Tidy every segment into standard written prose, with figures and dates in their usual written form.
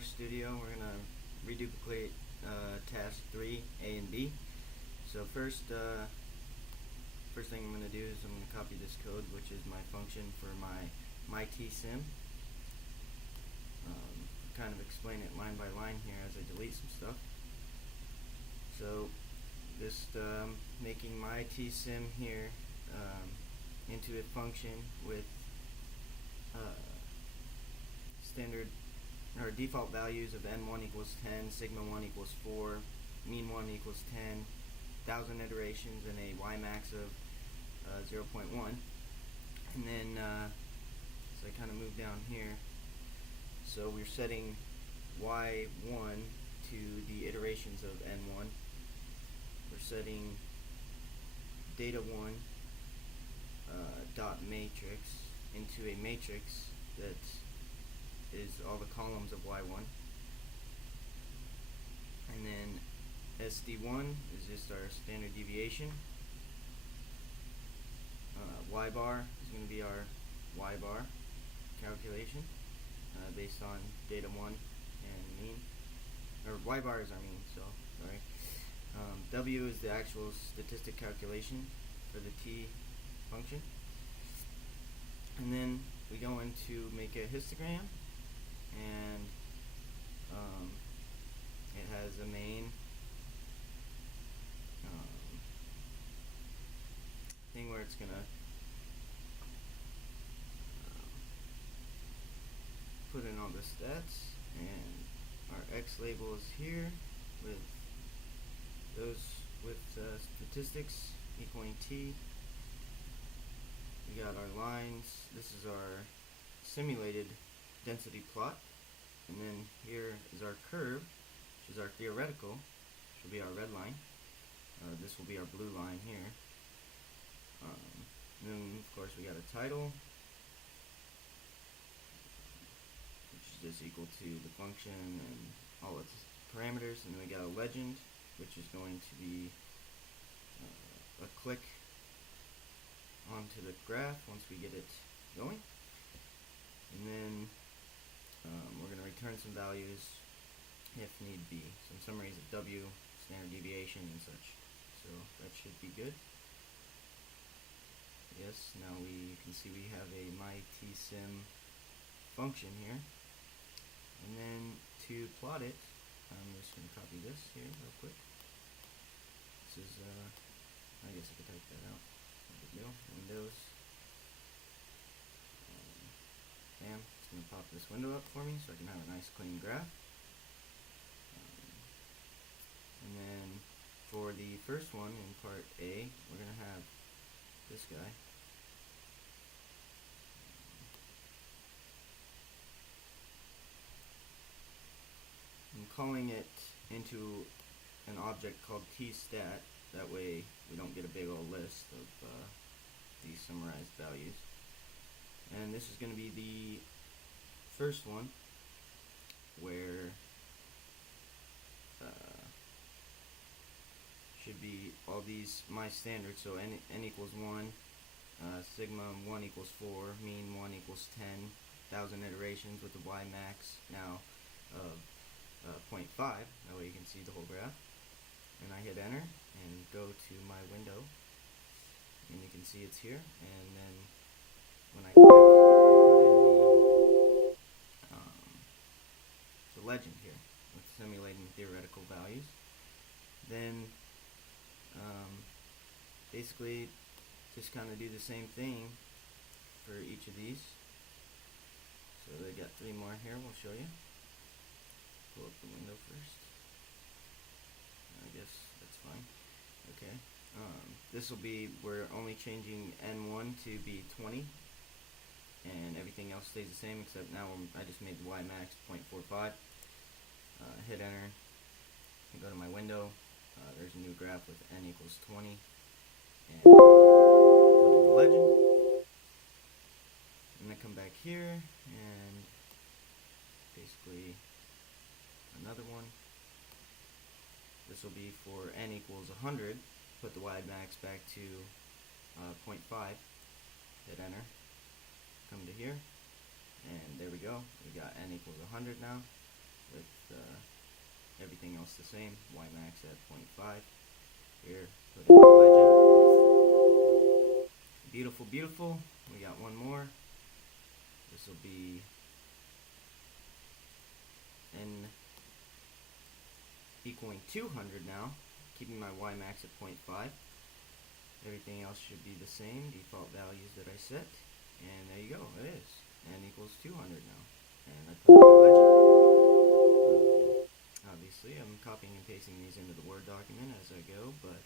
Studio. We're going to reduplicate task 3, A and B. So first thing I'm going to do is I'm going to copy this code, which is my function for my tsim. Kind of explain it line by line here as I delete some stuff. So just making my tsim here into a function with standard or default values of n1 equals 10, sigma 1 equals 4, mean 1 equals 10, 1,000 iterations, and a y max of 0.1. And then so I kind of move down here. So we're setting y1 to the iterations of n1. We're setting data1 dot matrix into a matrix that is all the columns of y1. And then SD1 is just our standard deviation. Y bar is going to be our y bar calculation based on data 1 and mean, or y bar is our mean, so sorry. W is the actual statistic calculation for the t function. And then we go into make a histogram, and it has a main thing where it's gonna put in all the stats, and our X label is here with those with statistics equaling t. We got our lines. This is our simulated density plot, and then here is our curve, which is our theoretical, which will be our red line. This will be our blue line here. And then of course we got a title, which is just equal to the function and all its parameters, and then we got a legend, which is going to be a click onto the graph once we get it going. And then we're going to return some values if need be, some summaries of W, standard deviation, and such. So that should be good. Yes, now you can see we have a mytsim function here. And then to plot it, I'm just going to copy this here real quick. This is, I guess I could type that out. No big deal. Windows. Bam. It's going to pop this window up for me so I can have a nice clean graph. And then for the first one in part A, we're going to have this guy. I'm calling it into an object called tstat. That way we don't get a big old list of these summarized values. And this is going to be the first one, where should be all these my standards. So n equals 1, sigma 1 equals 4, mean 1 equals 10, 1,000 iterations with the y max now of 0.5. That way you can see the whole graph. And I hit enter and go to my window, and you can see it's here. And then when I click, I put in the legend here with simulating theoretical values. Then basically just kind of do the same thing for each of these. So they got 3 more here. We'll show you. Pull up the window first. I guess that's fine. Okay. This will be, we're only changing n1 to be 20, and everything else stays the same, except now I just made the y max 0.45. Hit enter and go to my window. There's a new graph with n equals 20, and put in the legend. And then come back here and basically another one. This will be for n equals 100. Put the y max back to 0.5. Hit enter. Come to here, and there we go. We got n equals 100 now. with everything else the same. Y max at 0.5. Here, put in the legend. Beautiful, beautiful. We got one more. This will be n equaling 200 now, keeping my y max at 0.5. Everything else should be the same, default values that I set. And there you go, it is. N equals 200 now. And I put in the legend. Obviously, I'm copying and pasting these into the Word document as I go, but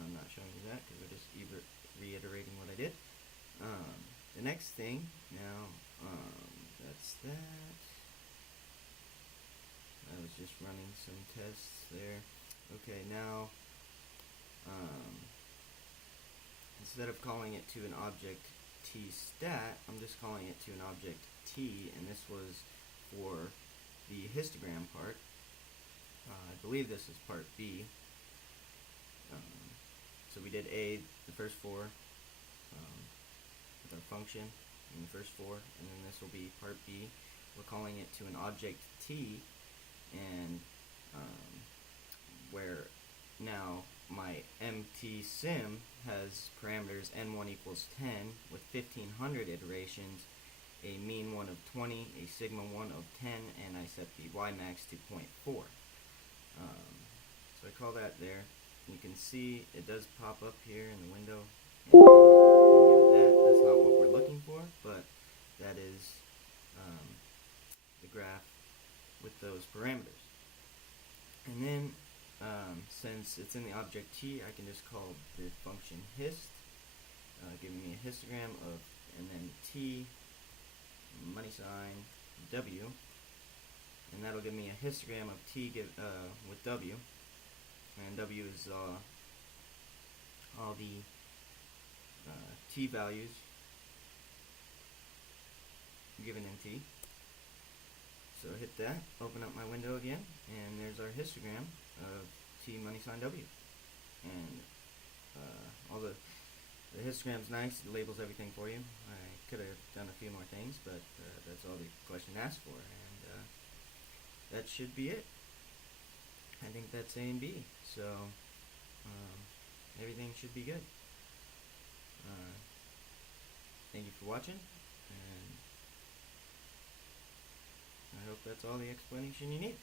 I'm not showing you that because we're just reiterating what I did. The next thing, now, that's that. I was just running some tests there. Okay, now, instead of calling it to an object tstat, I'm just calling it to an object t, and this was for the histogram part. I believe this is part B. So we did A, the first four, with our function in the first four, and then this will be part B. We're calling it to an object t, and where now my mtsim has parameters n1 equals 10 with 1500 iterations, a mean 1 of 20, a sigma 1 of 10, and I set the y max to 0.4. So I call that there. You can see it does pop up here in the window. And that's not what we're looking for, but that is the graph with those parameters. And then, since it's in the object t, I can just call the function hist, giving me a histogram of, and then t, money sign, w, and that'll give me a histogram of t with w, and w is all the t values given in t. So hit that, open up my window again, and there's our histogram of t money sign w. And all the histogram's nice, it labels everything for you. I could have done a few more things, but that's all the question asked for, and that should be it. I think that's A and B, so everything should be good. Thank you for watching, and I hope that's all the explanation you need.